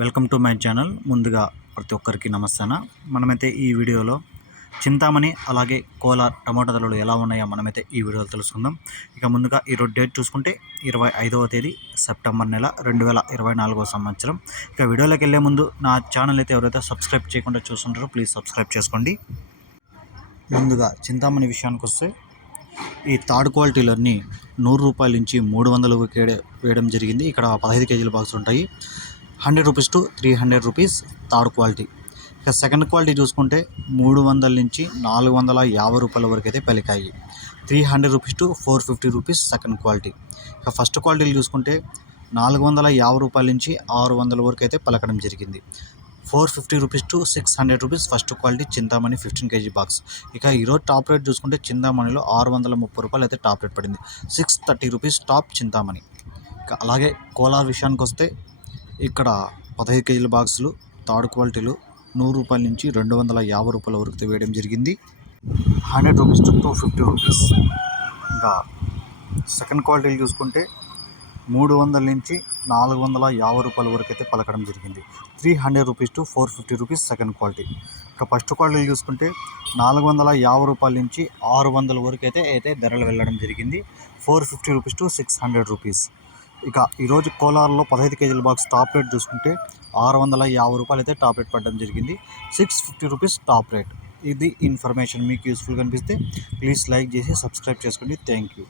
Welcome to my channel. ముందుగా ప్రతి ఒక్కరికి నమస్తాన? మనమైతే ఈ వీడియోలో చింతామణి అలాగే కోలార్ టమాటా ధరలు ఎలా ఉన్నాయో మనమైతే ఈ వీడియోలో తెలుసుకుందాం. ఇక ముందుగా ఈరోజు డేట్ చూసుకుంటే ఇరవై ఐదవ తేదీ సెప్టెంబర్ నెల రెండు వేల ఇరవై నాలుగవ సంవత్సరం. ఇక వీడియోలోకి వెళ్ళే ముందు నా ఛానల్ అయితే ఎవరైతే సబ్స్క్రైబ్ చేయకుండా చూస్తుంటారో ప్లీజ్ సబ్స్క్రైబ్ చేసుకోండి. ముందుగా చింతామణి విషయానికి వస్తే ఈ థర్డ్ క్వాలిటీలన్నీ నూరు రూపాయల నుంచి మూడు వందలు వేయడం జరిగింది. ఇక్కడ పదహైదు కేజీల బాక్స్ ఉంటాయి. Hundred rupees to three hundred rupees third quality. ఇక సెకండ్ క్వాలిటీ చూసుకుంటే మూడు వందల నుంచి నాలుగు వందల యాభై రూపాయల వరకు అయితే పలికాయి three hundred rupees to four fifty rupees second quality. ఇక ఫస్ట్ క్వాలిటీలు చూసుకుంటే నాలుగు వందల యాభై రూపాయల నుంచి ఆరు వందల వరకు అయితే పలకడం జరిగింది. Four fifty rupees to six hundred rupees first quality Chintamani fifteen KG box. ఇక ఈరోజు టాప్ రేట్ చూసుకుంటే చింతామణిలో ఆరు వందల ముప్పై రూపాయలు అయితే టాప్ రేట్ పడింది. Six thirty rupees top Chintamani. ఇక అలాగే కోలార్ విషయానికి వస్తే ఇక్కడ పదహైదు కేజీల బాక్సులు థర్డ్ క్వాలిటీలు నూరు రూపాయల నుంచి రెండు వందల యాభై రూపాయల వరకు అయితే వేయడం జరిగింది. Hundred rupees to two fifty rupees. ఇంకా సెకండ్ క్వాలిటీలు చూసుకుంటే మూడు వందల నుంచి నాలుగు వందల యాభై రూపాయల వరకు అయితే పలకడం జరిగింది. Three hundred rupees to four fifty rupees second quality. ఇక ఫస్ట్ క్వాలిటీలు చూసుకుంటే నాలుగు వందల యాభై రూపాయల నుంచి ఆరు వందల వరకు అయితే అయితే ధరలు వెళ్ళడం జరిగింది. Four fifty rupees to six hundred rupees. ఇక ఈరోజు కోలార్లో పదహైదు కేజీల బాక్స్ టాప్ రేట్ చూసుకుంటే ఆరు వందల యాభై రూపాయలు అయితే టాప్ రేట్ పడడం జరిగింది. Six fifty rupees top rate. ఇది ఇన్ఫర్మేషన్ మీకు యూస్ఫుల్గా అనిపిస్తే ప్లీజ్ లైక్ చేసి సబ్స్క్రైబ్ చేసుకోండి. Thank you.